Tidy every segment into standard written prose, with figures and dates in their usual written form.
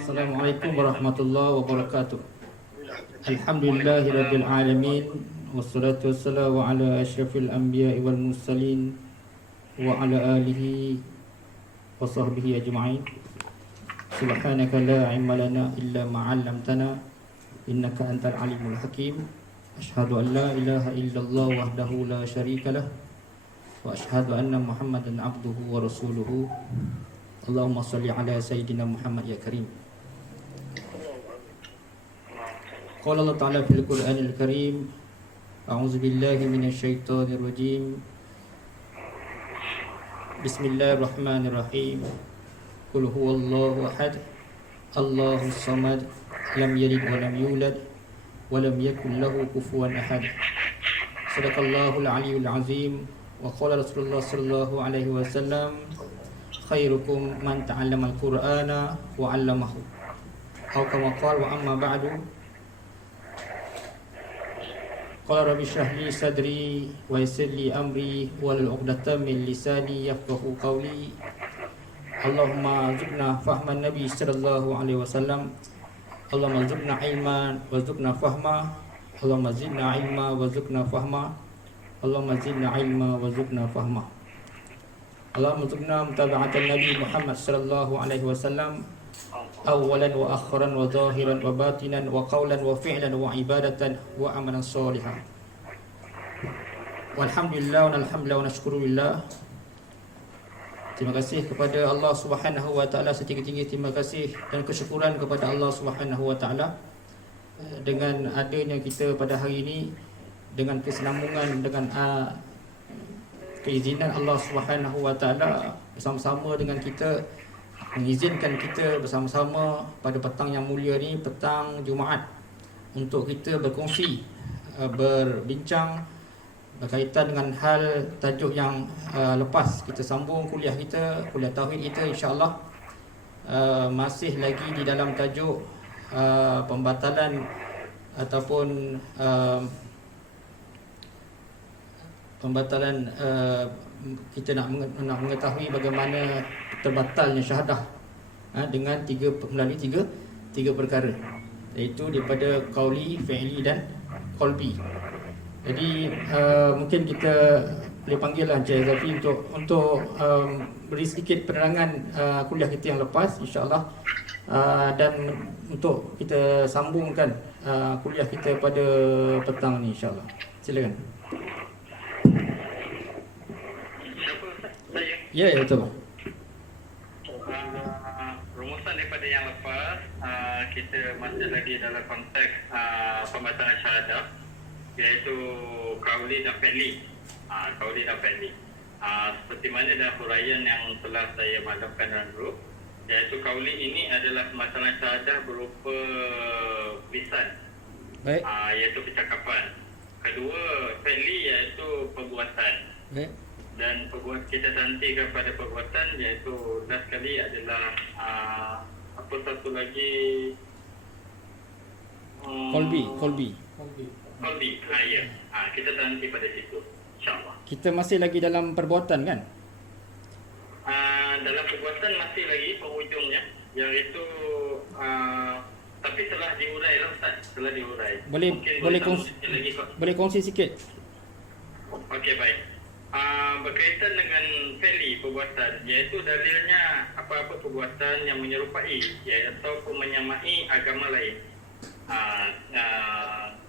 Assalamualaikum warahmatullahi wabarakatuh. Alhamdulillahirabbil alamin wassalatu wassalamu ala asyrafil anbiya'i wal mursalin wa ala alihi wa sahbihi ajma'in. Subhanaka la ilma lana illa ma 'allamtana innaka antal alimul hakim. Asyhadu an la ilaha illallah wahdahu la syarika lah wa asyhadu anna Muhammadan abduhu wa rasuluhu. Allahumma shalli ala sayyidina Muhammad ya karim. Qala Allah Ta'ala fil Qur'anil Karim, a'udzu billahi minasy syaithanir rajim. Bismillahirrahmanirrahim. Qul huwallahu ahad, Allahus samad, lam yalid wa lam yulad wa lam yakul lahu kufuwan ahad. Sadaqallahul aliyyul azim. Wa qala Rasulullah sallallahu alaihi wasallam, khairukum man ta'allamal Qur'ana wa 'allamahu. Atau kama qala wa amma ba'du. Qala rabbi shrah li sadri wa yassir li amri wahlul 'uqdatam min lisani yafqahu qawli. Allahumma zidna fahman nabi sallallahu alaihi wasallam. Allahumma zidna ilman wa zidna fahma. Allahumma zidna ilma wa zidna fahma. Allahumma zidna ilma wa zidna fahma. Allahumma zidna mutaba'atan nabi Muhammad sallallahu alaihi wasallam, awalan wa akhiran wa zahiran wa batinan wa qawlan wa fi'lan wa ibadatan wa amalan salihan. Walhamdulillah wa alhamdulillah wa nashkurulillah. Terima kasih kepada Allah Subhanahu wa taala, setinggi-tinggi terima kasih dan kesyukuran kepada Allah Subhanahu wa taala dengan adanya kita pada hari ini, dengan kesenambungan, dengan keizinan Allah Subhanahu wa taala bersama-sama dengan kita, mengizinkan kita bersama-sama pada petang yang mulia ni, petang Jumaat, untuk kita berkongsi, berbincang berkaitan dengan hal tajuk yang lepas kita sambung kuliah kita, kuliah tauhid kita insya-Allah. Masih lagi di dalam tajuk pembatalan ataupun pembatalan, kita nak mengetahui bagaimana terbatalnya syahadah dengan melalui tiga perkara, iaitu daripada qauli, fi'li dan qalbi. Jadi mungkin kita boleh panggillah Encik Zafi untuk beri sedikit penerangan kuliah kita yang lepas insya-Allah, dan untuk kita sambungkan kuliah kita pada petang ni insya-Allah. Silakan. Ya, betul. Rumusan daripada yang lepas, kita masih lagi dalam konteks pembatalan syahadah, iaitu qauli dan fi'li. Qauli dan fi'li. Seperti mana dalam huraian yang telah saya maklumkan dalam grup, iaitu qauli ini adalah pembatalan syahadah berupa lisan, iaitu percakapan. Kedua, fi'li iaitu perbuatan. Baik. Dan kita nantikan pada perbuatan, iaitu last kali adalah apa satu lagi, Kolbi. Ya. Kita nanti pada situ insya-Allah. Kita masih lagi dalam perbuatan kan? Dalam perbuatan masih lagi penghujungnya, iaitu tapi telah diurai lah Ustaz, telah diurai. Boleh kongsi sikit. Okey, baik. Berkaitan dengan fi'li, perbuatan, iaitu dalilnya apa-apa perbuatan yang menyerupai ataupun menyamai agama lain,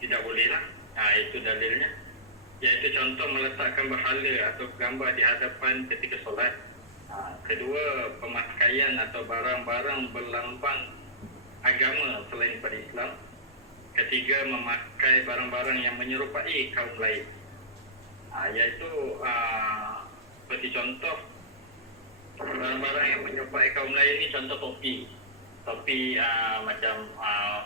tidak bolehlah. Itu dalilnya, iaitu contoh meletakkan berhala atau gambar di hadapan ketika solat. Kedua, pemakaian atau barang-barang berlambang agama selain pada Islam. Ketiga, memakai barang-barang yang menyerupai kaum lain, iaitu seperti contoh barang-barang yang menyerupai kaum lain ni, contoh topi macam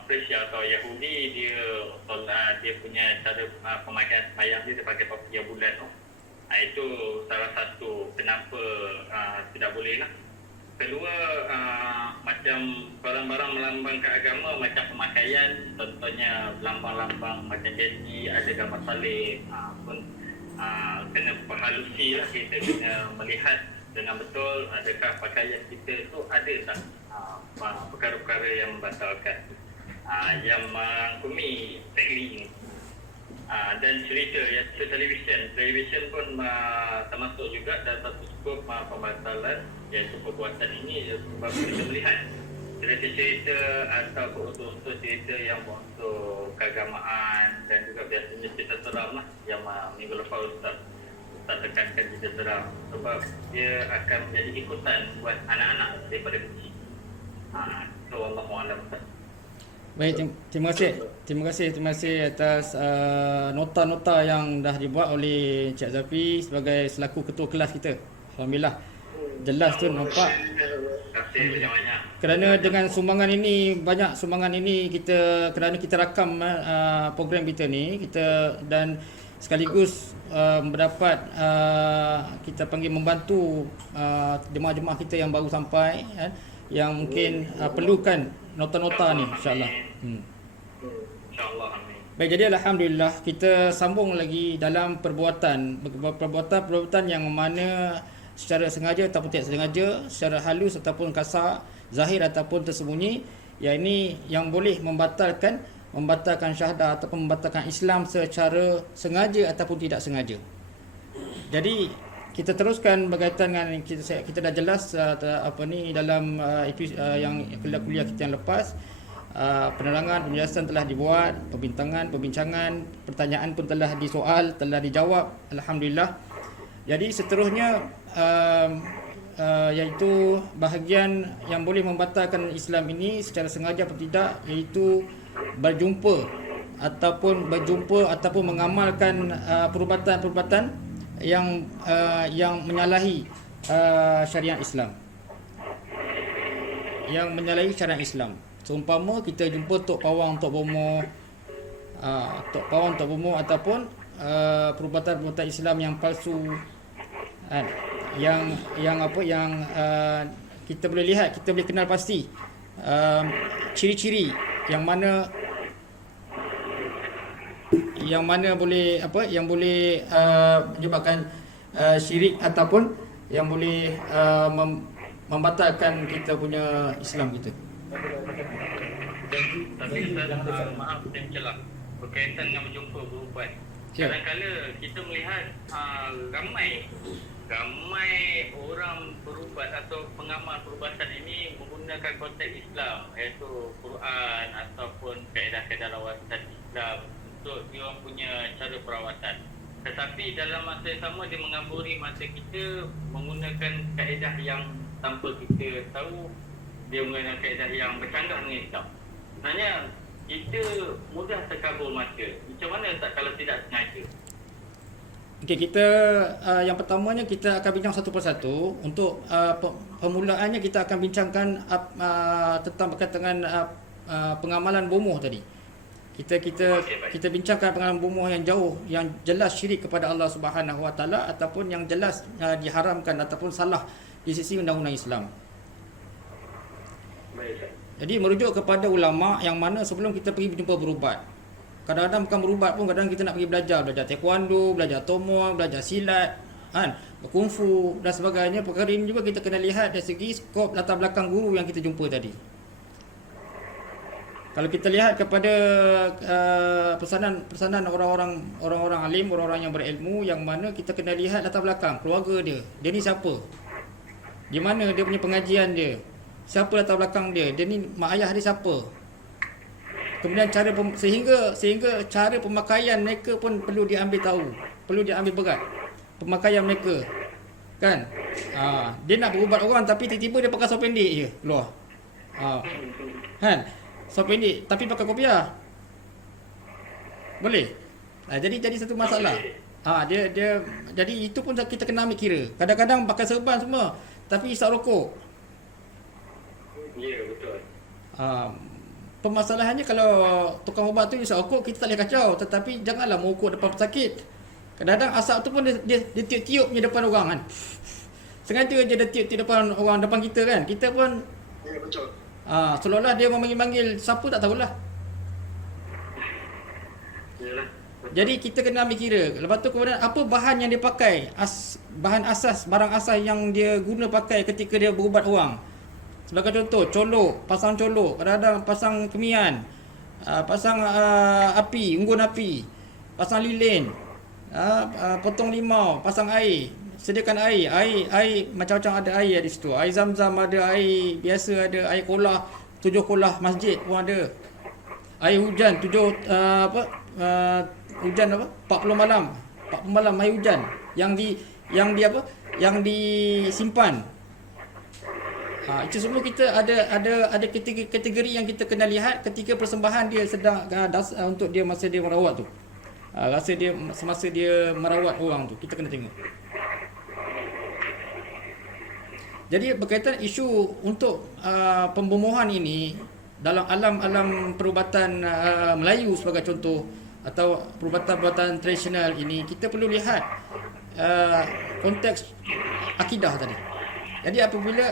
Persia atau Yahudi, dia punya cara pemakaian sembahyang dia pakai topi yang bulat tu. Itu salah satu kenapa tidak boleh lah. Kedua, macam barang-barang melambangkan agama macam pemakaian, contohnya lambang-lambang macam jersey ada gambar salib pun kena alusi lah, kita kena melihat dengan betul adakah pakaian kita tu ada tak perkara-perkara yang membatalkan, yang mengkumi teknik dan cerita iaitu televisyen pun termasuk juga dalam satu skop pembatalan, iaitu perbuatan ini sebab kita melihat cerita-cerita atau unsur-unsur cerita yang berunsur keagamaan dan juga biasanya cerita seram lah yang minggu lepas Ustaz tekankan cerita seram sebab dia akan menjadi ikutan buat anak-anak daripada kecil. So Allahu'alam. Baik, terima kasih atas nota-nota yang dah dibuat oleh Cik Zafi sebagai selaku ketua kelas kita. Alhamdulillah. Jelas tu nampak. Terima kasih banyak-banyak. Kerana dengan sumbangan ini, banyak sumbangan ini kerana kita rakam program kita ni, dan sekaligus mendapat kita panggil membantu jemaah-jemaah kita yang baru sampai, yang mungkin perlukan nota-nota ni, insya-Allah. InsyaAllah, amin. Baik, jadi alhamdulillah kita sambung lagi dalam perbuatan yang mana secara sengaja ataupun tidak sengaja, secara halus ataupun kasar, zahir ataupun tersembunyi, yang ini yang boleh membatalkan syahadah ataupun membatalkan Islam secara sengaja ataupun tidak sengaja. Jadi kita teruskan berkaitan dengan kita dah jelas dalam yang kuliah kita yang lepas. Penerangan, penjelasan telah dibuat, perbincangan, pertanyaan pun telah disoal, telah dijawab, alhamdulillah. Jadi seterusnya iaitu bahagian yang boleh membatalkan Islam ini secara sengaja atau tidak, iaitu berjumpa ataupun mengamalkan perubatan-perubatan yang menyalahi syariat Islam. Seumpama kita jumpa Tok Pawang, Tok Bomo ataupun perubatan-perubatan Islam yang palsu, yang kita boleh lihat, kita boleh kenal pasti ciri-ciri yang mana boleh menyebabkan syirik ataupun yang boleh membatalkan kita punya Islam kita. Tapi Ustaz, maaf saya mencelah berkaitan dengan berjumpa berubat. Kadang-kadang kita melihat ramai orang berubat atau pengamal perubatan ini menggunakan konteks Islam, iaitu Quran ataupun kaedah-kaedah rawatan Islam untuk dia punya cara perawatan. Tetapi dalam masa yang sama dia mengamburi mata kita menggunakan kaedah yang tanpa kita tahu, dia menggunakan kaedah yang bercanggah dengan Islam. Sebenarnya kita mudah terkabul mata. Macam mana tak kalau tidak sengaja? Okey, kita yang pertamanya kita akan bincang satu persatu. Untuk permulaannya kita akan bincangkan tentang berkaitan dengan pengamalan bomoh tadi. Kita bincangkan pengamalan bomoh yang jauh, yang jelas syirik kepada Allah Subhanahu Wa Taala ataupun yang jelas diharamkan ataupun salah di sisi undang-undang Islam. Jadi merujuk kepada ulama yang mana sebelum kita pergi berjumpa berubat. Kadang-kadang bukan berubat pun, kadang kita nak pergi belajar taekwondo, belajar tomoh, belajar silat, berkungfu dan sebagainya. Perkara ini juga kita kena lihat dari segi skop latar belakang guru yang kita jumpa tadi. Kalau kita lihat kepada pesanan orang-orang alim, orang-orang yang berilmu, yang mana kita kena lihat latar belakang keluarga dia. Dia ni siapa? Di mana dia punya pengajian dia? Siapa latar belakang dia? Dia ni mak ayah dia siapa? Kemudian sehingga cara pemakaian mereka pun perlu diambil tahu, perlu diambil berat. Pemakaian mereka, kan? Dia nak berubat orang tapi tiba-tiba dia pakai sop pendek je keluar. Kan? Sop pendek tapi pakai kopiah. Boleh? Jadi satu masalah. Dia jadi itu pun kita kena ambil kira. Kadang-kadang pakai serban semua tapi isap rokok. Ya, betul. Permasalahannya kalau tukang ubat tu isap rokok, kita tak boleh kacau. Tetapi janganlah merokok depan pesakit. Kadang-kadang asap tu pun dia tiup-tiup punya depan orang kan. Sengaja je dia tiup-tiup depan orang, depan kita kan. Kita pun Ya, betul. seolah-olah dia memanggil-manggil siapa tak tahulah. Yalah. Jadi kita kena ambil kira. Lepas tu kemudian apa bahan yang dia pakai, bahan asas, barang asas yang dia guna pakai ketika dia berubat orang. Sebagai contoh, colok, pasang colok, kadang-kadang pasang kemian, pasang api, unggun api, pasang lilin, potong limau, pasang air, sediakan air macam-macam, ada air di situ. Air zam-zam ada, air biasa ada, air kolah, 7 kolah masjid pun ada. Air hujan, hujan 40 malam. 40 malam air hujan yang disimpan. Itu semua kita ada kategori yang kita kena lihat ketika persembahan dia sedang untuk dia masa dia merawat tu. Rasa dia semasa dia merawat orang tu, kita kena tengok. Jadi berkaitan isu untuk pembomohan ini dalam alam perubatan Melayu sebagai contoh, atau perubatan-perubatan tradisional ini, kita perlu lihat konteks akidah tadi. Jadi apabila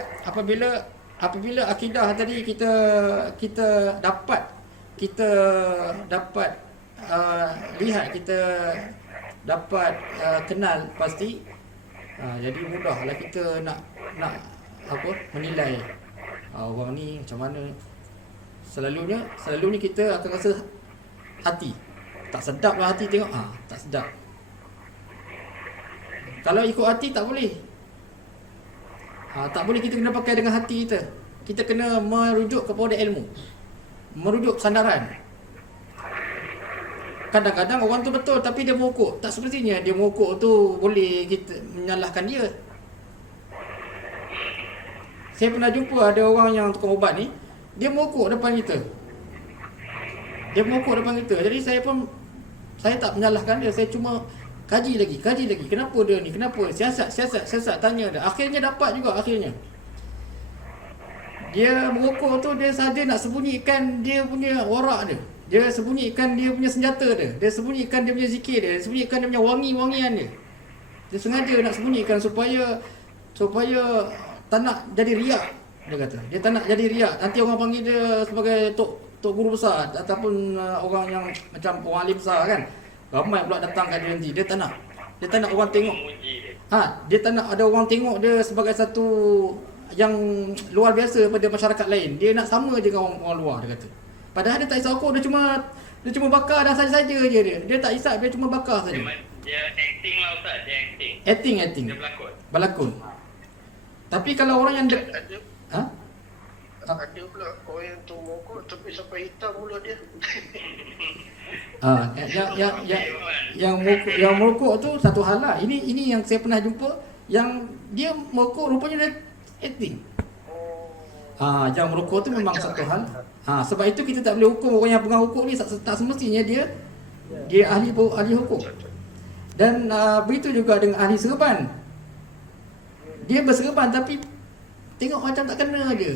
akidah tadi kita dapat lihat, kita dapat kenal pasti, jadi mudahlah kita nak menilai orang ni macam mana. Selalunya kita akan rasa hati. Tak sedap lah hati tengok. Tak sedap. Kalau ikut hati tak boleh. Tak boleh, kita kena pakai dengan hati kita. Kita kena merujuk kepada ilmu. Merujuk sandaran. Kadang-kadang orang tu betul tapi dia mokok. Tak semestinya dia mokok tu boleh kita menyalahkan dia. Saya pernah jumpa ada orang yang tukang ubat ni, dia mokok depan kita. Jadi saya tak menyalahkan dia. Saya cuma kaji lagi. Kenapa dia ni? Kenapa? Siasat tanya dia. Akhirnya dapat juga akhirnya. Dia merokok tu, dia saja nak sembunyikan dia punya warak dia. Dia sembunyikan dia punya senjata dia. Dia sembunyikan dia punya zikir dia. Dia sembunyikan dia punya wangi-wangian dia. Dia sengaja nak sembunyikan supaya tak nak jadi riak. Dia kata dia tak nak jadi riak. Nanti orang panggil dia sebagai tok guru besar ataupun orang yang macam orang alim besar kan. Ramai pula datang kat dia nanti. Dia tak nak orang tengok. Dia tak nak ada orang tengok dia sebagai satu yang luar biasa pada masyarakat lain. Dia nak sama je dengan orang luar, dia kata. Padahal dia tak isap rokok, dia cuma bakar dah saja je dia. Dia tak isap, dia cuma bakar saja. Dia acting lah Ustaz, dia acting. Acting. Dia Berlakon. Tapi kalau orang yang ada pula orang yang tu mokok tapi sampai hitam mulut dia. Yang merokok tu satu hal lah. Ini yang saya pernah jumpa, yang dia merokok rupanya dia acting. Yang merokok tu memang satu hal. Sebab itu kita tak boleh hukum orang yang pengang rokok ni, tak semestinya dia ahli hukum. Dan begitu juga dengan ahli serban. Dia berserban tapi tengok macam tak kena je.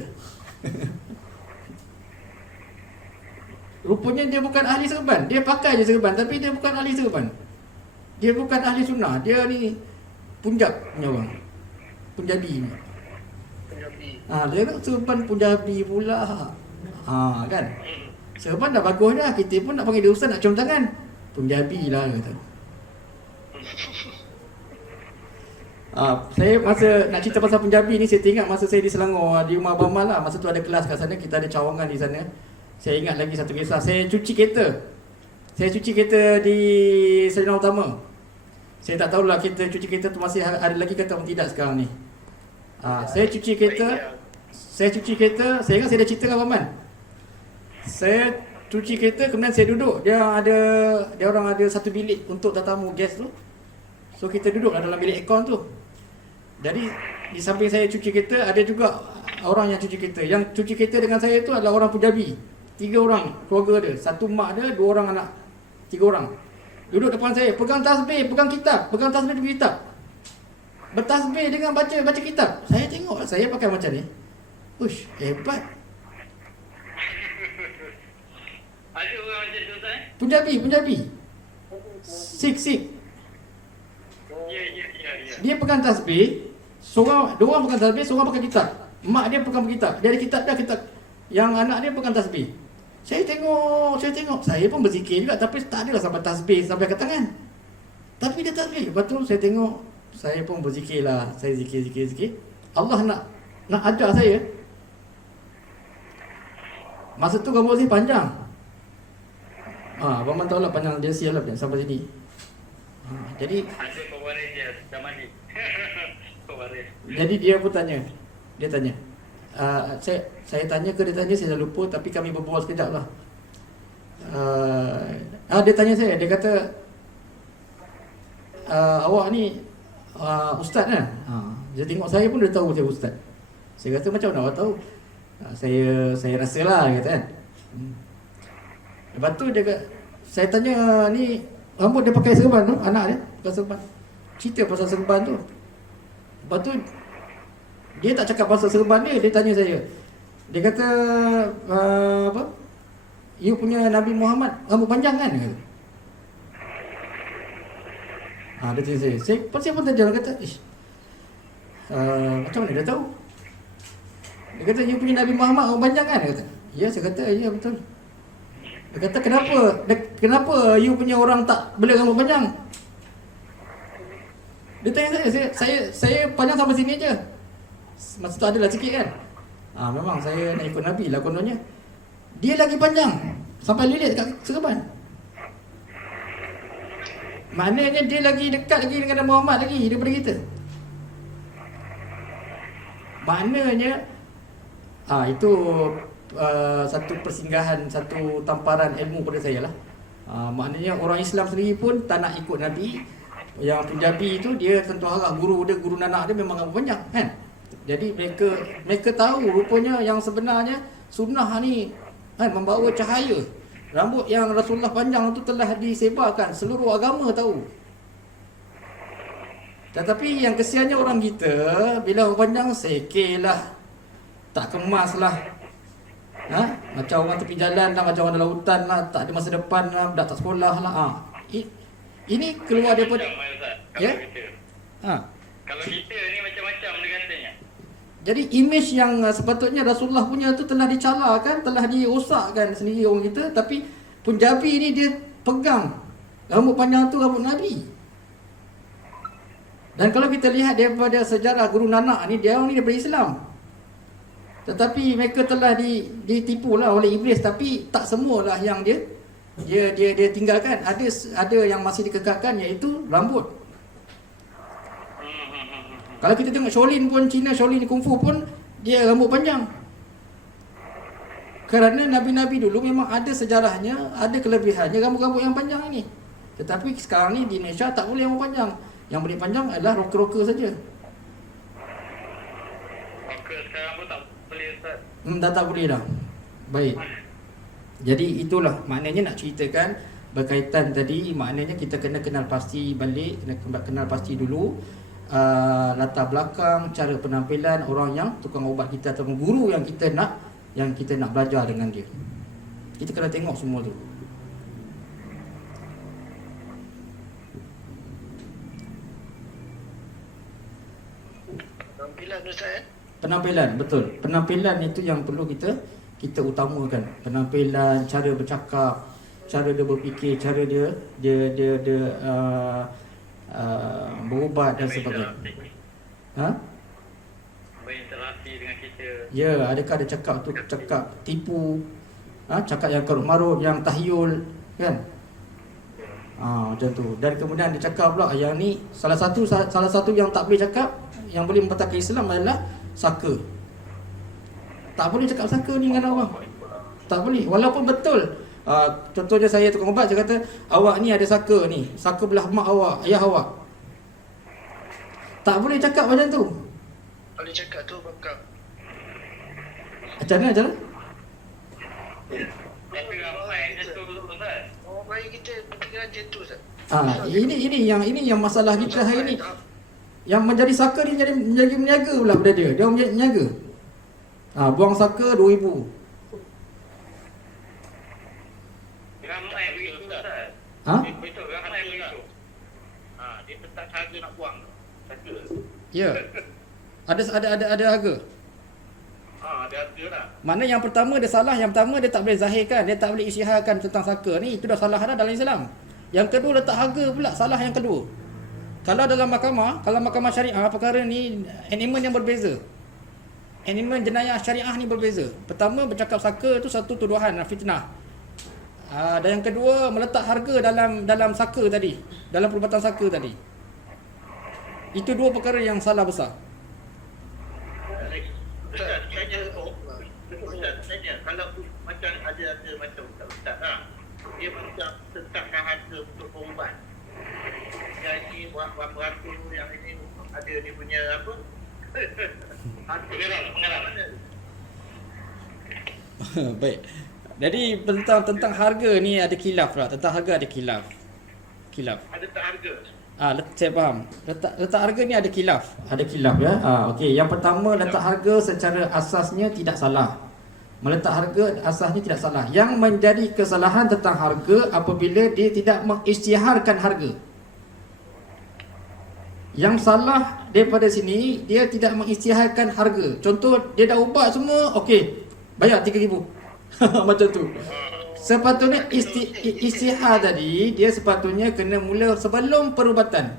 Rupanya dia bukan ahli serban. Dia pakai je serban tapi dia bukan ahli serban. Dia bukan ahli sunnah. Dia ni Punjab punya orang. Punjabi ni. Dia nak serban Punjabi pula. Kan. Serban dah bagus dah. Kita pun nak panggil dia ustaz, nak cium tangan. Punjabi lah kata. Saya masa nak cerita pasal Punjabi ni, saya ingat masa saya di Selangor, di rumah Abang Mal lah. Masa tu ada kelas kat sana, kita ada cawangan di sana. Saya ingat lagi satu kisah. Saya cuci kereta di Sarjana Utama. Saya tak tahulah kita cuci kereta tu masih ada lagi ke atau tidak sekarang ni. Saya cuci kereta. Saya ingat saya dah cerita dengan Abang Man. Saya cuci kereta, kemudian saya duduk. Dia orang ada satu bilik untuk tetamu guest tu. So kita duduk dalam bilik aircon tu. Jadi di samping saya cuci kereta, ada juga orang yang cuci kereta. Yang cuci kereta dengan saya tu adalah orang Punjabi. 3 orang keluarga dia. 1 mak dia, 2 orang anak. 3 orang. Duduk depan saya, pegang tasbih, pegang kitab. Bertasbih dengan baca kitab. Saya tengok, saya pakai macam ni. Ush, hebat. Ada orang macam tu Ustaz? Punjabi. Sikh. Ya. Dia pegang tasbih. 2 orang pegang tasbih, seorang pegang kitab. Mak dia pegang kitab. Dia ada kitab dah, kitab. Yang anak dia pegang tasbih. Saya tengok. Saya pun berzikir juga, tapi tak adalah sampai tasbih sampai ke tangan. Tapi dia tasbih. Lepas tu saya tengok, saya pun berzikir lah. Saya zikir. Allah nak ajar saya. Masa tu rambut saya panjang. Abang tahu lah panjang dia sial lah sampai sini. Jadi Ada pewaris dia dah mandi. Pewaris. Jadi dia pun tanya. Dia tanya. Saya tanya ke dia tanya, saya dah lupa, tapi kami berbual sekejap lah. Dia tanya saya, dia kata, awak ni ustaz kan? Dia tengok saya pun dia tahu saya ustaz. Saya kata macam mana awak tahu? Saya rasalah, kata kan. Lepas tu dia kata, saya tanya ni rambut dia pakai serban tu, anak dia pakai serban. Cerita pasal serban tu. Lepas tu dia tak cakap pasal serban dia tanya saya. Dia kata apa? You punya Nabi Muhammad rambut panjang kan? Dia tanya saya. Saya pun tanya, dia kata, macam mana dia tahu? Dia kata, you punya Nabi Muhammad rambut panjang kan? Dia kata, ya, saya kata, ya betul. Dia kata, kenapa you punya orang tak boleh rambut panjang? Dia tanya saya panjang sampai sini aja. Masa tu adalah sikit kan. Memang saya nak ikut Nabi lah kononnya. Dia lagi panjang sampai lilit kat serban. Maknanya dia lagi dekat lagi dengan Nabi Muhammad lagi daripada kita. Maknanya itu satu persinggahan, satu tamparan ilmu pada saya lah. Maknanya orang Islam sendiri pun tak nak ikut Nabi. Yang Punjabi tu dia tentu harap guru nanak dia memang rambut panjang kan. Jadi mereka tahu rupanya yang sebenarnya sunnah ni kan membawa cahaya. Rambut yang Rasulullah panjang tu telah disebarkan, seluruh agama tahu. Tetapi yang kesiannya orang kita bila rambut panjang sekelah, tak kemas lah. Macam orang tepi jalan lah, macam orang dalam hutan lah, tak ada masa depan lah, budak tak sekolah lah. Ini keluar daripada ya? Kalau kita ni macam-macam dia katanya. Jadi imej yang sepatutnya Rasulullah punya tu telah dicalakan, telah dirosakkan sendiri orang kita. Tapi Punjabi ni dia pegang rambut panjang tu rambut Nabi. Dan kalau kita lihat daripada sejarah Guru Nanak ni, dia ni daripada Islam. Tetapi mereka telah ditipu lah oleh iblis. Tapi tak semualah yang dia tinggalkan. Ada yang masih dikekalkan, iaitu rambut. Kalau kita tengok Shaolin pun, Cina Shaolin Kung Fu pun dia rambut panjang. Kerana Nabi-Nabi dulu memang ada sejarahnya, ada kelebihannya rambut-rambut yang panjang ini. Tetapi sekarang ni di Indonesia tak boleh rambut panjang. Yang boleh panjang adalah rocker-rocker saja. Rocker sekarang pun tak boleh Ustaz. Dah tak boleh dah. Baik. Jadi itulah maknanya nak ceritakan berkaitan tadi. Maknanya kita kena kenal pasti balik, kena kenal pasti dulu latar belakang, cara penampilan orang yang tukang ubat kita atau guru yang kita nak belajar dengan dia. Kita kena tengok semua tu. Penampilan Ustaz. Penampilan, betul. Penampilan itu yang perlu kita utamakan. Penampilan, cara bercakap, cara dia berfikir, cara dia berubat dan sebagainya. Berinteraksi dengan kita. Ya, adakah dia cakap tu cakap tipu, cakap yang karut marut, yang tahyul, kan? Macam tu. Dan kemudian dia cakap pula yang ni salah satu yang tak boleh cakap, yang boleh membatalkan Islam adalah saka. Tak boleh cakap saka ni dengan orang. Tak boleh. Walaupun betul. Contohnya saya tukang ubat, saya kata awak ni ada saka ni, saka belah mak awak, ayah awak. Tak boleh cakap macam tu. Boleh cakap tu bakal. Macam mana? Tapi ramai macam tu Ustaz. Orang baik kita berfikiran macam tu Ustaz. Ini yang masalah kita hari ni. Yang menjadi saka ni menjadi meniaga pula pada dia. Dia menjadi meniaga. Buang saka 2,000. Ramai begitu Ustaz. Betul, ramai begitu. Dia tetap harga nak buang. Saka. Ya. Ada harga. Dia ada lah. Mana yang pertama dia salah, yang pertama dia tak boleh zahirkan, dia tak boleh isytiharkan tentang saka ni, itu dah salah dah dalam Islam. Yang kedua letak harga pula, salah yang kedua. Kalau dalam mahkamah, kalau mahkamah syariah, perkara ni element yang berbeza. Element jenayah syariah ni berbeza. Pertama bercakap saka tu satu tuduhan fitnah. Dan yang kedua meletak harga dalam saka tadi, dalam perubatan saka tadi. Itu dua perkara yang salah besar. Ustaz, Ustaz, tanya, kalau macam ada macam Ustaz lah, dia macam tentang harga untuk perubatan. Yang ini buat beratur, yang ini ada dia punya apa? Pengalaman. Baik. Jadi tentang harga ni ada khilaf lah. Tentang harga ada khilaf. Ada tak harga? Saya faham. Letak harga ni ada khilaf. Ada khilaf ya. Okey, yang pertama letak harga secara asasnya tidak salah. Meletak harga asasnya tidak salah. Yang menjadi kesalahan tentang harga apabila dia tidak mengisytiharkan harga. Yang salah daripada sini, dia tidak mengisytiharkan harga. Contoh, dia dah ubat semua, okey, bayar 3,000. Macam tu. Sepatutnya isytihar tadi, dia sepatutnya kena mula sebelum perubatan.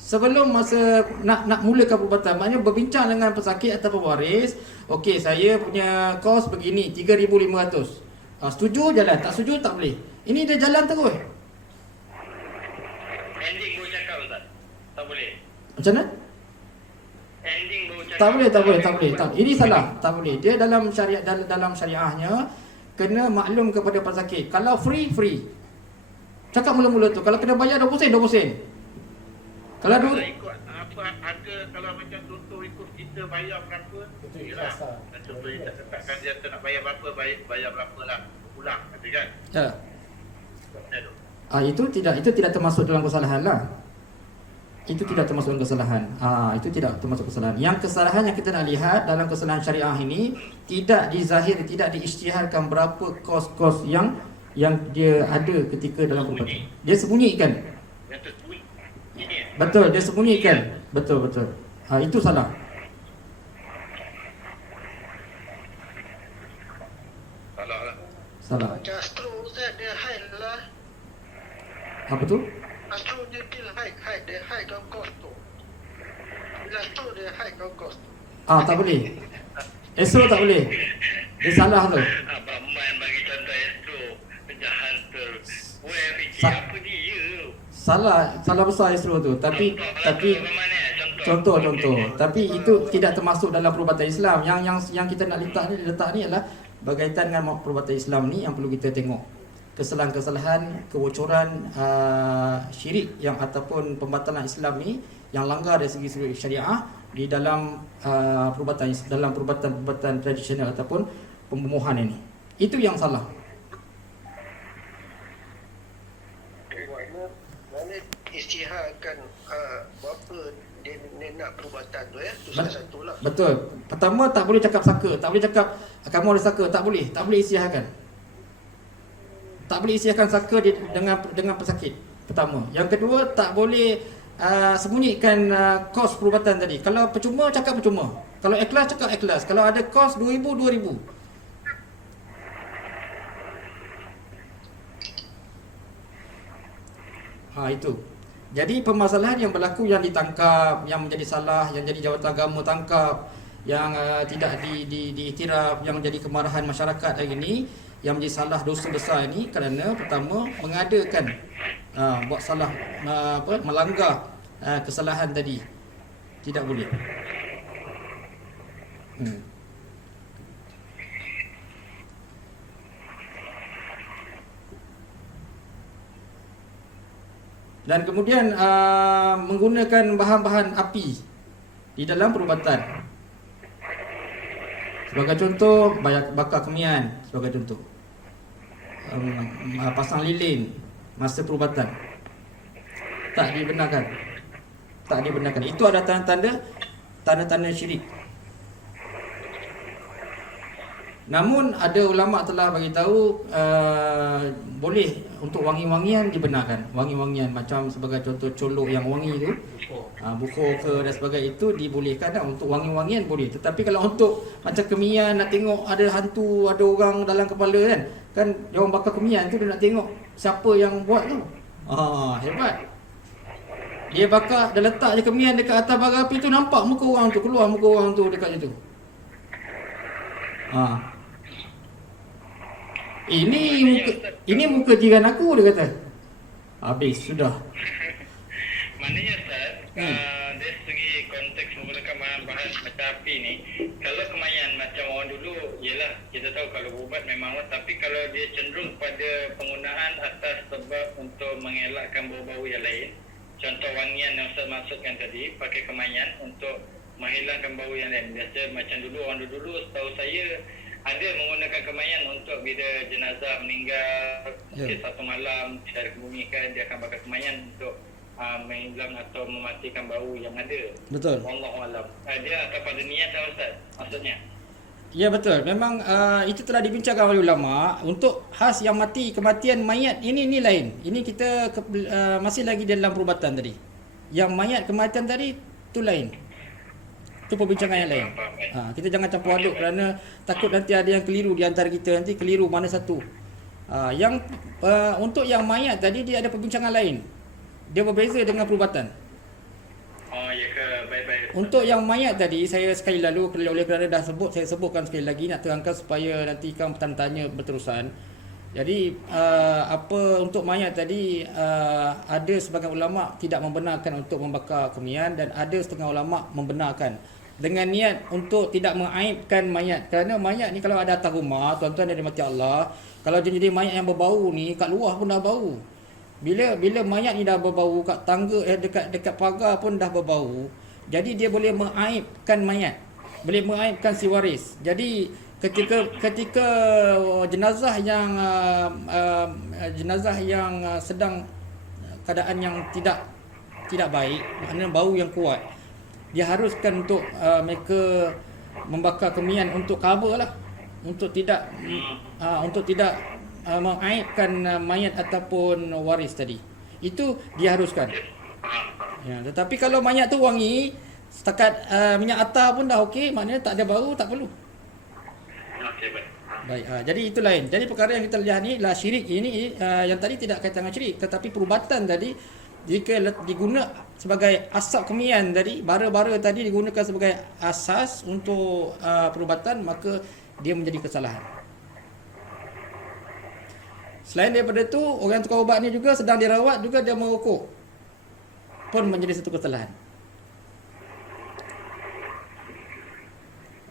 Sebelum masa nak mulakan perubatan, maknanya berbincang dengan pesakit atau pewaris. Okey, saya punya kos begini, 3,500. Setuju jalan, tak setuju tak boleh. Ini dia jalan terus. Ending baru cakap Ustaz. Tak boleh. Macam mana? Ending baru cakap. Tak boleh. Ini salah, tak boleh. Dia dalam syariat, dalam syariahnya kena maklum kepada pesakit. Kalau free. Cakap mula-mula tu. Kalau kena bayar 20 sen. Kalau Kalau ikut apa harga, kalau macam contoh ikut kita bayar berapa, okeylah. Contoh kita tetapkan dia nak bayar berapa, bayar berapa lah. Pulang, kata kan? ya. Macam tu. Itu tidak termasuk dalam kesalahan lah. Itu tidak termasuk dalam kesalahan. Itu tidak termasuk kesalahan. Yang kesalahan yang kita nak lihat dalam kesalahan syariah ini tidak dizahir, tidak diisytiharkan berapa kos-kos yang dia ada ketika dalam perubatan. Dia sembunyikan. Yang tersembunyi. Ini Betul, dia sembunyikan. Betul. Itu salah. salah lah. Salah. Macam Astro Ustaz, dia hide lah. Apa tu? Astro dia hide, dia hide dalam kos tu. Bila Astro dia hide dalam kos tu. Tak boleh. Esro tak boleh. Dia salah tu. Abang Man bagi contoh Astro. Penjahat web fikir Sa- apa dia. Salah besar Esro tu. Tapi contoh. Tapi itu tidak termasuk dalam perubatan Islam. Yang kita nak letak ni adalah berkaitan dengan perubatan Islam ni yang perlu kita tengok. Kesalahan-kesalahan, kebocoran syirik yang ataupun pembatalan Islam ni yang langgar dari segi syariah di dalam perubatan tradisional ataupun pembunuhan ini. Itu yang salah. Mana isytiharkan berapa dia nak perubatan tu ya. Tu salah satu lah. Betul. Pertama tak boleh cakap saka, tak boleh cakap kamu ada saka, tak boleh isytiharkan. Tak boleh isytiharkan saka dengan pesakit. Pertama. Yang kedua tak boleh sembunyikan kos perubatan tadi. Kalau percuma cakap percuma. Kalau ikhlas cakap ikhlas. Kalau ada kos 2,000. Itu. Jadi permasalahan yang berlaku yang ditangkap, yang menjadi salah, yang jadi jawatan agama tangkap, yang tidak diiktiraf, yang menjadi kemarahan masyarakat hari ini, yang menjadi salah dosa besar ini kerana pertama mengadakan buat salah melanggar kesalahan tadi. Tidak boleh. Dan kemudian menggunakan bahan-bahan api di dalam perubatan. Sebagai contoh, bakar kemian sebagai contoh. Pasang lilin masa perubatan. Tak dibenarkan. Itu ada tanda-tanda syirik. Namun ada ulama telah bagi tahu boleh untuk wangi-wangian dibenarkan. Wangi-wangian macam sebagai contoh colok yang wangi tu, buku ke dan sebagainya itu dibolehkan dah. Untuk wangi-wangian boleh. Tetapi kalau untuk macam kemian, nak tengok ada hantu, ada orang dalam kepala kan dia orang bakar kemian tu, dia nak tengok siapa yang buat tu. Hebat. Dia bakar, dia letak je kemian dekat atas bara api tu, nampak muka orang tu, keluar muka orang tu dekat situ. Ini muka jiran aku, dia kata. Habis sudah. Maknanya Ustaz, dari segi konteks menggunakan bahan-bahan macam api ni, kalau kemayan macam orang dulu, yelah kita tahu kalau ubat memang, tapi kalau dia cenderung pada penggunaan atas sebab untuk mengelakkan bau-bau yang lain, contoh wangian yang Ustaz maksudkan tadi, pakai kemayan untuk menghilangkan bau yang lain. Biasa macam dulu, orang dulu setahu saya ada menggunakan kemayan untuk bila jenazah meninggal, mungkin satu malam tidak dikebumikan, dia akan pakai kemayan untuk menghilang atau mematikan bau yang ada. Betul. Wallahualam. Dia akan pada niat dah Ustaz, maksudnya. Ya betul. Memang itu telah dibincangkan oleh ulama. Untuk khas yang mati, kematian mayat ini lain. Ini kita masih lagi dalam perubatan tadi. Yang mayat kematian tadi itu lain. Itu perbincangan yang lain. Kita jangan campur aduk kerana takut nanti ada yang keliru di antara kita, nanti keliru mana satu. Yang untuk yang mayat tadi dia ada perbincangan lain. Dia berbeza dengan perubatan. Ya ke, baik-baik. Untuk yang mayat tadi, saya sekali lalu oleh kerana dah sebut, saya sebutkan sekali lagi nak terangkan supaya nanti kamu bertanya berterusan. Jadi apa untuk mayat tadi, ada sebagian ulama tidak membenarkan untuk membakar kemian, dan ada setengah ulama membenarkan dengan niat untuk tidak mengaibkan mayat. Kerana mayat ni kalau ada atas rumah, tuan-tuan dan dirahmati Allah, kalau jadi mayat yang berbau ni, kat luar pun dah bau. Bila mayat ni dah berbau, kat tangga dekat pagar pun dah berbau. Jadi dia boleh mengaibkan mayat, boleh mengaibkan si waris. Jadi ketika jenazah yang sedang keadaan yang tidak baik, maknanya bau yang kuat, dia haruskan untuk mereka membakar kemian untuk cover lah, untuk tidak mengaibkan mayat ataupun waris tadi. Itu diharuskan. Ya, tetapi kalau mayat tu wangi, setakat minyak atar pun dah okey, maknanya tak ada bau, tak perlu. Okey, baik. Baik, jadi itu lain. Jadi perkara yang kita lihat ni lah syirik ini, yang tadi tidak kaitan dengan syirik, tetapi perubatan tadi jika digunakan sebagai asap kemian tadi, bara-bara tadi digunakan sebagai asas untuk perubatan, maka dia menjadi kesalahan. Selain daripada itu, orang tukar ubat ni juga sedang dirawat juga dia merokok, pun menjadi satu kesalahan.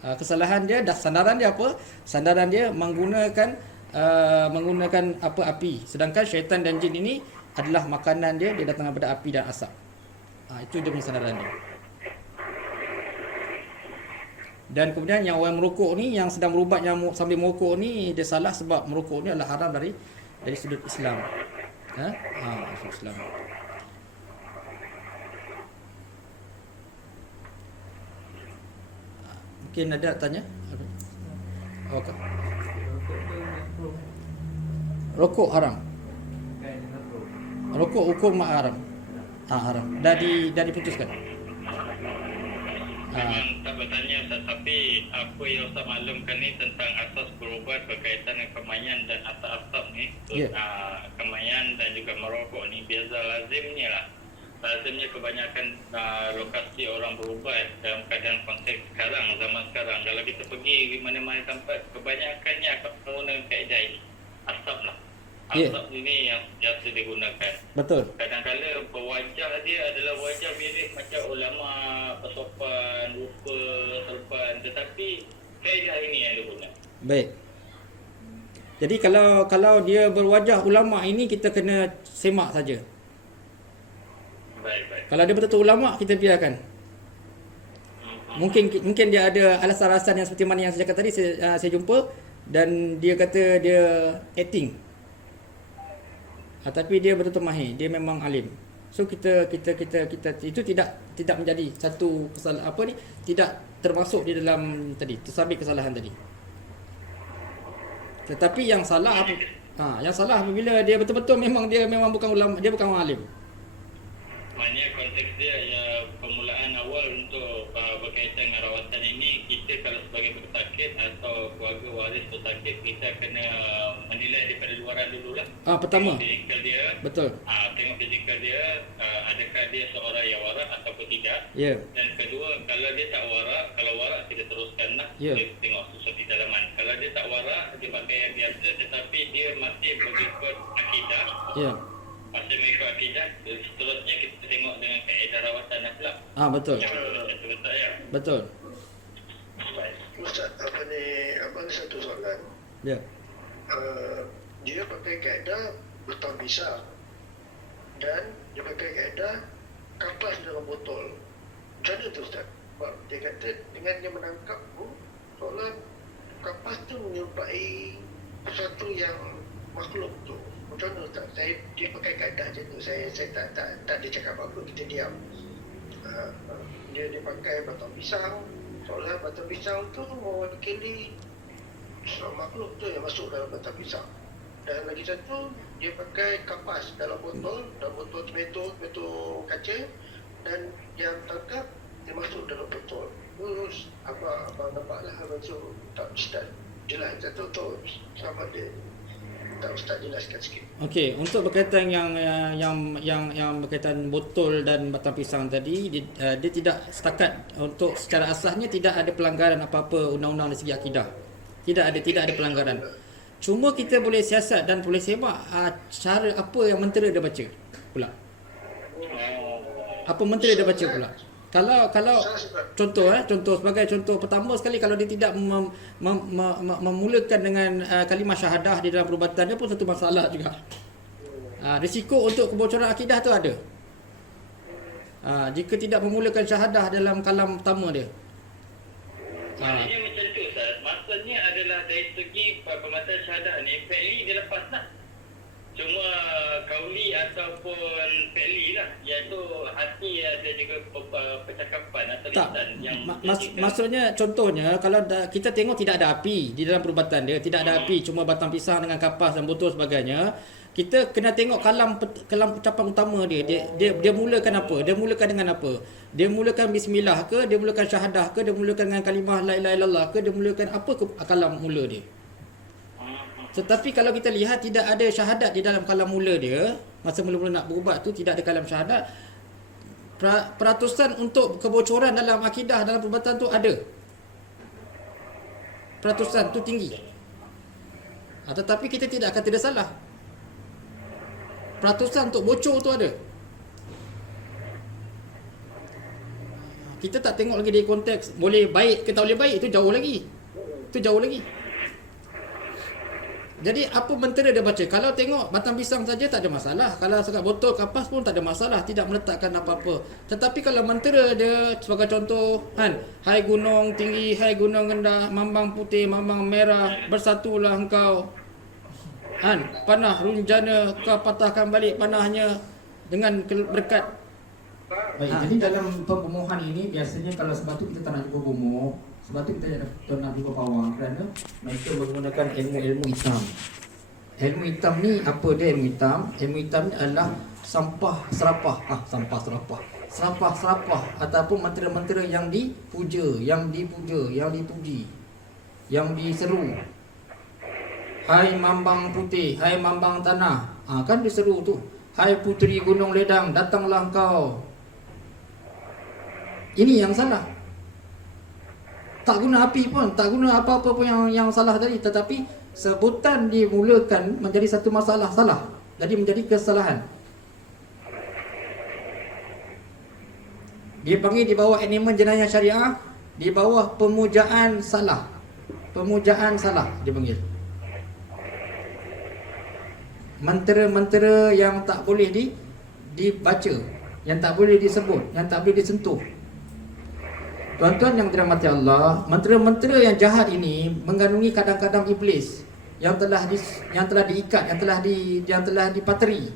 Kesalahan dia, sandaran dia apa? Sandaran dia menggunakan apa, api. Sedangkan syaitan dan jin ini adalah makanan dia datang daripada api dan asap. Itu dia punya sandaran dia. Dan kemudian yang orang merokok ni, yang sedang berubat yang sambil merokok ni, dia salah sebab merokok ni adalah haram dari sudut Islam. Sudut Islam. Mungkin ada tanya? Okay. Rokok haram. Rokok hukum haram. Haram. Dah diputuskan. Memang tak bertanya Ustaz, tapi apa yang Ustaz maklumkan ni tentang asas berubat berkaitan dengan kemayan dan asap-asap ni, kemayan dan juga merokok ni, biasa lazimnya kebanyakan lokasi orang berubat dalam keadaan konteks sekarang, zaman sekarang, kalau kita pergi di mana-mana tempat, kebanyakannya akan menggunakan kaedah ini, asap lah. Asap ini yang biasa digunakan. Betul. Kadang-kadang wajah dia adalah wajah mirip macam ulama, pesopan, rupa, serban, tetapi kaedah ini yang digunakan. Baik. Jadi kalau dia berwajah ulama ini, kita kena semak saja. Baik. Kalau dia betul-betul ulama, kita biarkan. Mungkin dia ada alasan-alasan yang seperti mana yang saya cakap tadi, saya jumpa, dan dia kata dia acting. Tapi dia betul-betul mahir, dia memang alim. So kita itu tidak menjadi satu kesalahan, tidak termasuk di dalam tadi, tersabit kesalahan tadi. Tetapi yang salah apa? Yang salah apabila dia betul-betul memang bukan ulama, dia bukan orang alim. Maknanya konteks dia ya permulaan awal untuk berkaitan dengan rawatan ini, kita kalau sebagai pesakit atau keluarga waris pesakit, kita kena menilai daripada luaran dululah. Pertama. Tengok fizikal dia. Betul. Tengok fizikal dia, adakah dia seorang yang warak ataupun tidak. Ya. Dan kedua, kalau dia tak warak, kalau warak kita teruskanlah. Ya. Kita tengok susah di dalaman. Kalau dia tak warak, dia pakai yang biasa tetapi dia masih mengikut akidah. Ya. Masih mengikut akidah, seterusnya kita tengok dengan kaedah rawatan akhlak. Betul. Yang betul ya. Betul. Ustaz, abang ni satu soalan. Ya. Dia pakai kaedah betul pisang dan dia pakai kaedah kapas dalam botol. Macam mana tu Ustaz? Sebab dia kata dengan dia menangkap tu, soalan kapas tu menyerupai sesuatu yang makhluk tu. Macam mana Ustaz? Dia pakai kaedah macam tu. Saya tak ada cakap apa-apa, kita diam. Dia pakai batang pisang, soalan batang pisang tu mewakili makhluk tu yang masuk dalam batang pisang. Dan lagi satu, dia pakai kapas dalam botol tomato kaca, dan yang tangkap dia masuk dalam botol. Terus abang nampaklah masuk tak Ustaz jelas satu tu sama dia. Tak Ustaz jelaskan sikit. Okey, untuk berkaitan yang berkaitan botol dan batang pisang tadi, dia tidak setakat untuk secara asasnya tidak ada pelanggaran apa-apa undang-undang dari segi akidah. Tidak ada pelanggaran. Cuma kita boleh siasat dan boleh semak cara apa yang mentera dia baca pula. Apa mentera dia baca pula. Kalau contoh sebagai contoh pertama sekali, kalau dia tidak memulakan dengan kalimah syahadah di dalam perubatan dia pun satu masalah juga. Risiko untuk kebocoran akidah tu ada. Jika tidak memulakan syahadah dalam kalam pertama dia. Maknanya macam tu Ustaz. Maksudnya adalah dari segi pembatal syahadah ni, fi'li dia lepas lah. Cuma kauli ataupun fi'li lah, iaitu hati ada juga percakapan atau lisan yang maksudnya contohnya kalau kita tengok tidak ada api di dalam perubatan dia, tidak ada api, cuma batang pisang dengan kapas dan botol sebagainya, kita kena tengok kalam ucapan utama dia mulakan apa, dia mulakan dengan apa, dia mulakan bismillah ke, dia mulakan syahadah ke, dia mulakan dengan kalimah la ilaha illallah ke, dia mulakan apa ke kalam mula dia. Tetapi kalau kita lihat tidak ada syahadat di dalam kalam mula dia, masa mula-mula nak berubat tu tidak ada kalam syahadat, peratusan untuk kebocoran dalam akidah dalam perubatan tu ada. Peratusan tu tinggi. Tetapi kita tidak akan tidak salah. Peratusan untuk bocor tu ada. Kita tak tengok lagi dari konteks boleh baik ke tak boleh baik, itu jauh lagi. Jadi apa mentera dia baca? Kalau tengok batang pisang saja tak ada masalah. Kalau sekat botol kapas pun tak ada masalah, tidak meletakkan apa-apa. Tetapi kalau mentera dia sebagai contoh, hai gunung tinggi, hai gunung rendah, mambang putih, mambang merah, bersatulah engkau. Panah runjana kau patahkan balik panahnya dengan berkat. Baik, jadi dalam pembunuhan ini biasanya kalau sebab tu kita tak nak jumpa bumuk, sebab tu kita tak nak jumpa pawang, kerana mereka menggunakan ilmu hitam. Ilmu hitam ni apa dia ilmu hitam? Ilmu hitam ni adalah sampah serapah ataupun mentera-mentera yang dipuja, yang dipuji, yang diseru. Hai mambang putih, hai mambang tanah. Kan diseru tu. Hai puteri gunung ledang, datanglah engkau. Ini yang salah. Tak guna api pun, tak guna apa-apa pun yang salah tadi, tetapi sebutan dimulakan menjadi satu masalah salah. Jadi menjadi kesalahan. Dia panggil di bawah elemen jenayah syariah, di bawah pemujaan salah. Pemujaan salah dia panggil. Mentera-mentera yang tak boleh dibaca, yang tak boleh disebut, yang tak boleh disentuh. Tuan-tuan yang dirahmati Allah, mentera-mentera yang jahat ini mengandungi kadang-kadang iblis yang telah diikat, yang telah dipateri,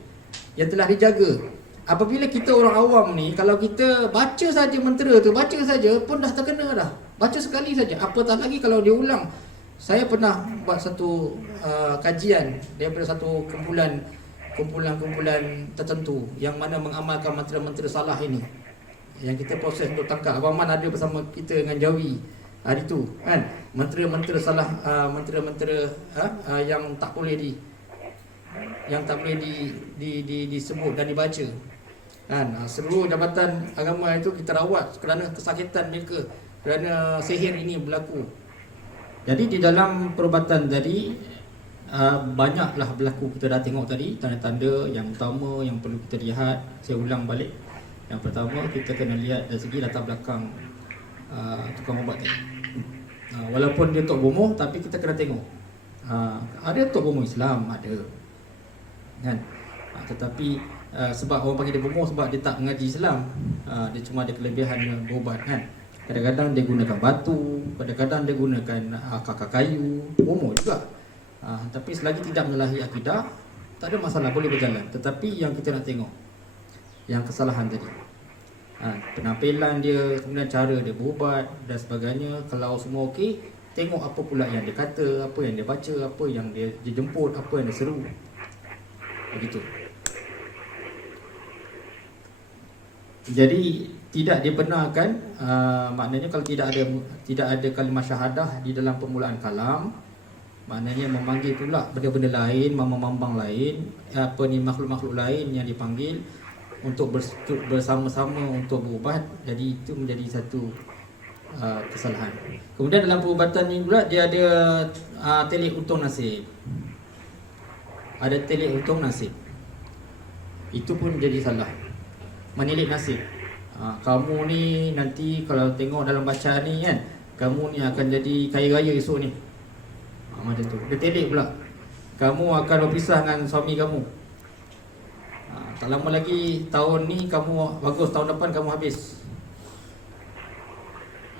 yang telah dijaga. Apabila kita orang awam ni, kalau kita baca saja mentera tu, baca saja pun dah terkena dah. Baca sekali saja. Apatah lagi kalau dia ulang Saya pernah buat satu kajian daripada satu kumpulan tertentu yang mana mengamalkan mantra-mantra salah ini, yang kita proses untuk tangkap. Abang Man ada bersama kita dengan Jawi hari tu kan, mantra-mantra salah, mantra-mantra yang tak boleh disebut dan dibaca kan. Seluruh jabatan agama itu kita rawat kerana kesakitan mereka, kerana sihir ini berlaku. Jadi di dalam perubatan tadi banyaklah berlaku. Kita dah tengok tadi tanda-tanda yang utama yang perlu kita lihat. Saya ulang balik. Yang pertama, kita kena lihat dari segi latar belakang tukang ubat tadi. Walaupun dia tok bomoh, tapi kita kena tengok. Ada tok bomoh Islam, ada kan. Tetapi sebab orang panggil dia bomoh sebab dia tak mengaji Islam, dia cuma ada kelebihan berubat kan. Kadang-kadang dia gunakan batu, kadang-kadang dia gunakan kakak kayu, bomoh juga. Tapi selagi tidak menyalahi akidah, tak ada masalah, boleh berjalan. Tetapi yang kita nak tengok yang kesalahan tadi, penampilan dia, kemudian cara dia berubat dan sebagainya. Kalau semua okey, tengok apa pula yang dia kata, apa yang dia baca, apa yang dia jemput, apa yang dia seru. Begitu. Jadi tidak dibenarkan, maknanya kalau tidak ada kalimah syahadah di dalam permulaan kalam, maknanya memanggil pula benda-benda lain, mambang-mambang lain, makhluk-makhluk lain yang dipanggil untuk bersama-sama untuk berubat. Jadi itu menjadi satu kesalahan. Kemudian dalam perubatan ni pula dia ada telik untung nasib. Ada telik untung nasib. Itu pun jadi salah. Menilik nasib. Kamu ni nanti kalau tengok dalam bacaan ni kan, kamu ni akan jadi kaya raya esok ni. Macam tu. Dia telik pula. Kamu akan berpisah dengan suami kamu. Tak lama lagi tahun ni kamu bagus, tahun depan kamu habis.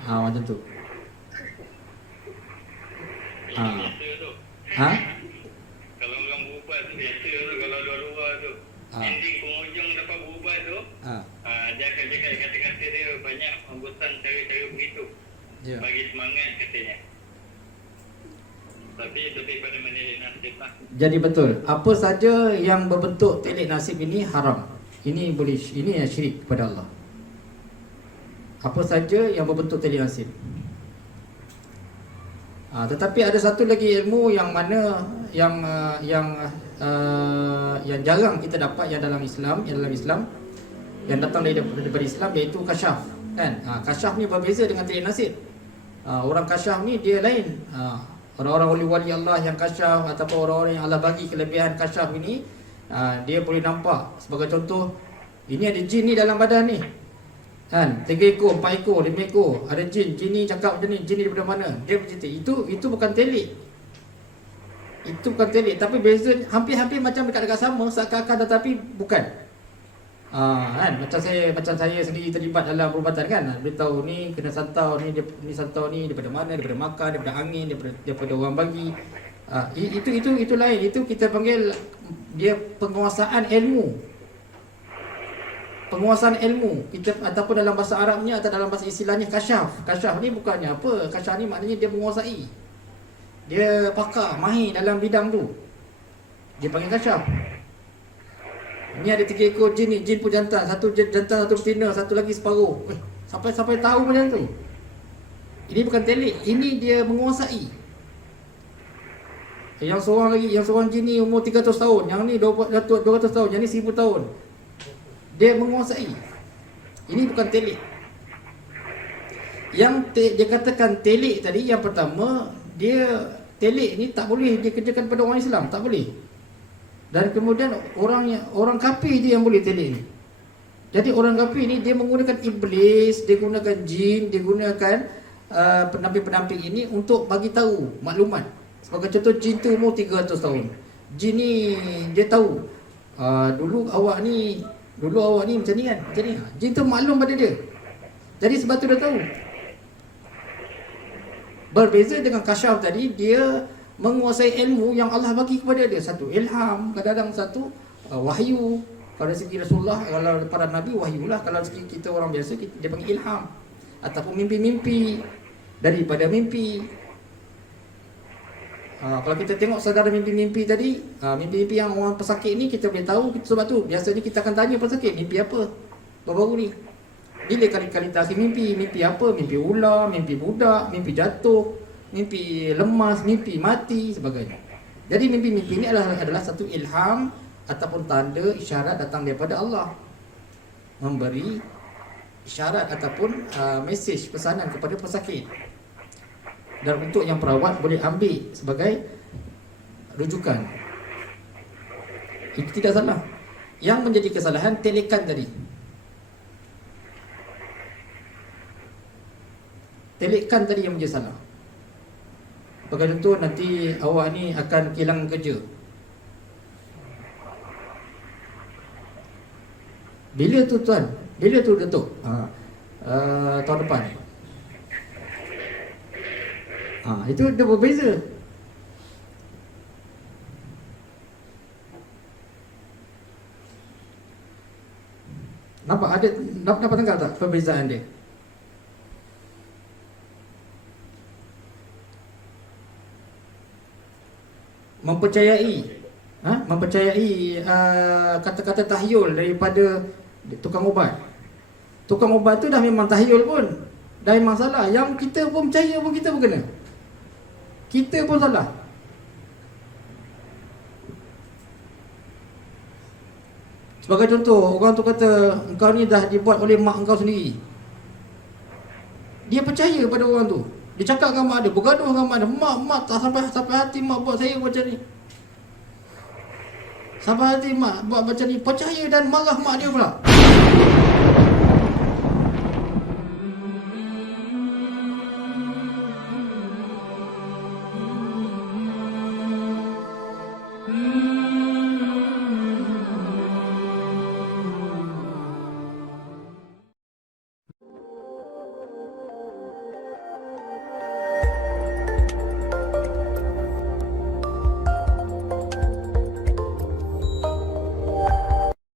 Macam tu. Kalau orang berubat tu biasa tu, kalau luar-luar tu ending penghujung dapat berubat tu, dia akan cakap kata-kata dia banyak membosan cara-cara begitu, bagi semangat katanya. Tapi lebih pada menilik nasib lah. Jadi betul, apa saja yang berbentuk telik nasib ini haram. Ini boleh, ini yang syirik kepada Allah. Apa saja yang berbentuk telik nasib. Tetapi ada satu lagi ilmu yang mana yang jarang kita dapat yang dalam Islam, yang datang daripada Islam, iaitu kasyaf kan. Kasyaf ni berbeza dengan telik nasib. Orang kasyaf ni dia lain. Orang-orang wali-wali Allah yang kasyaf ataupun orang-orang yang Allah bagi kelebihan kasyaf ini, dia boleh nampak. Sebagai contoh, ini ada jin ni dalam badan ni kan, 3 ekor, 4 ekor, 5 ekor, ada jin ni cakap macam ni, jin ni daripada mana, dia bercerita. Itu bukan telik. Itu bukan telik, tapi beza hampir-hampir macam dekat-dekat sama seakan-akan, tetapi bukan. Kan, macam saya sendiri terlibat dalam perubatan kan, beritahu ni kena santau ni, ni santau ni daripada mana, daripada makan, daripada angin, daripada orang bagi. Itu lain. Itu kita panggil dia penguasaan ilmu. Penguasaan ilmu kita, ataupun dalam bahasa Arabnya atau dalam bahasa istilahnya kasyaf. Kasyaf ni bukannya apa? Kasyaf ni maknanya dia menguasai. Dia pakar, mahir dalam bidang tu. Dia panggil kasyaf. Ni ada 3 ekor jin ni, jin pun jantan, satu jantan, satu betina, satu lagi separuh. Sampai tahu macam tu. Ini bukan telik, ini dia menguasai. Yang seorang jin ni umur 300 tahun, yang ni 200 tahun, yang ni 1000 tahun. Dia menguasai. Ini bukan telik. Yang dia katakan telik tadi, yang pertama, dia telik ni tak boleh dia kerjakan pada orang Islam, tak boleh. Dan kemudian orang kafir dia yang boleh telik ni. Jadi orang kafir ni dia menggunakan iblis, dia gunakan jin, dia gunakan penampil-penampil ini untuk bagi tahu maklumat. Sebagai contoh, jin tu umur 300 tahun. Jin ni dia tahu dulu awak ni macam ni kan, macam ni. Jin tu maklum pada dia. Jadi sebab tu dia tahu. Berbeza dengan kasyaf tadi, dia menguasai ilmu yang Allah bagi kepada dia. Satu ilham, kadang-kadang satu wahyu. Kalau dari segi Rasulullah, kalau para Nabi wahyulah. Kalau dari segi kita orang biasa, dia panggil ilham. Ataupun mimpi-mimpi, daripada mimpi. Kalau kita tengok saudara mimpi-mimpi tadi, mimpi-mimpi yang orang pesakit ni kita boleh tahu. Sebab tu biasanya kita akan tanya pesakit, mimpi apa baru-baru ni. Bila kali-kali terakhir mimpi apa? Mimpi ular, mimpi budak, mimpi jatuh, mimpi lemas, mimpi mati, sebagainya. Jadi mimpi-mimpi ini adalah satu ilham ataupun tanda isyarat datang daripada Allah, memberi isyarat ataupun mesej pesanan kepada pesakit. Dalam bentuk yang perawat boleh ambil sebagai rujukan. Itu tidak salah. Yang menjadi kesalahan telekan tadi. Telekan tadi yang menjadi salah. Bagi contoh, nanti awak ni akan kehilangan kerja. Bila tu tuan? Bila tu Datuk? Tahun depan. Itu dia berbeza. Nampak tengok tak perbezaan dia? Mempercayai kata-kata tahyul daripada tukang ubat. Tukang ubat tu dah memang tahyul pun, dah memang salah. Yang kita pun percaya pun kita pun kena. Kita pun salah. Sebagai contoh, orang tu kata engkau ni dah dibuat oleh mak engkau sendiri. Dia percaya pada orang tu. Dia cakap dengan mak dia, bergaduh dengan mak dia. Mak tak sampai hati mak buat saya macam ni. Sampai hati mak buat macam ni. Percaya dan marah mak dia pula.